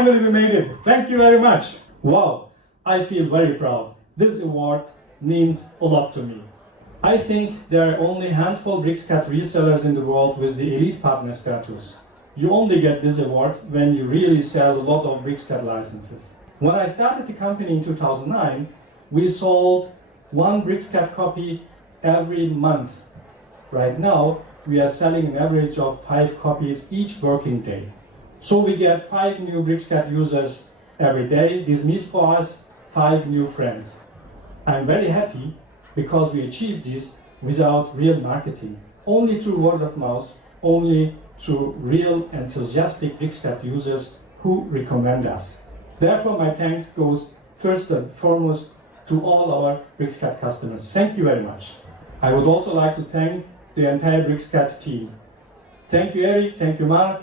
Finally we made it. Thank you very much. Wow, I feel very proud. This award means a lot to me. I think there are only a handful of BRICS-CAT resellers in the world with the elite partner status. You only get this award when you really sell a lot of BRICS-CAT licenses. When I started the company in 2009, we sold one BRICS-CAT copy every month. Right now, we are selling an average of 5 copies each working day. So we get 5 new BRICS-CAT users every day. This means for us 5 new friends. I'm very happy because we achieved this without real marketing, only through word of mouth, only through real enthusiastic BRICS-CAT users who recommend us. Therefore, my thanks goes first and foremost to all our BRICS-CAT customers. Thank you very much. I would also like to thank the entire BRICS-CAT team. Thank you, Eric. Thank you, Mark.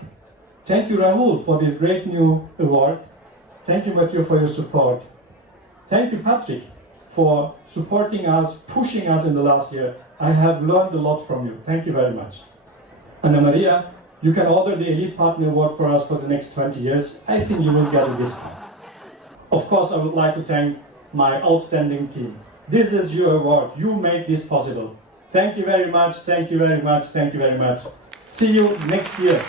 Thank you, Rahul, for this great new award. Thank you, Mathieu, for your support. Thank you, Patrick, for supporting us, pushing us in the last year. I have learned a lot from you. Thank you very much. Anna Maria, you can order the Elite Partner Award for us for the next 20 years. I think you will get a discount. Of course, I would like to thank my outstanding team. This is your award. You make this possible. Thank you very much. Thank you very much. Thank you very much. See you next year.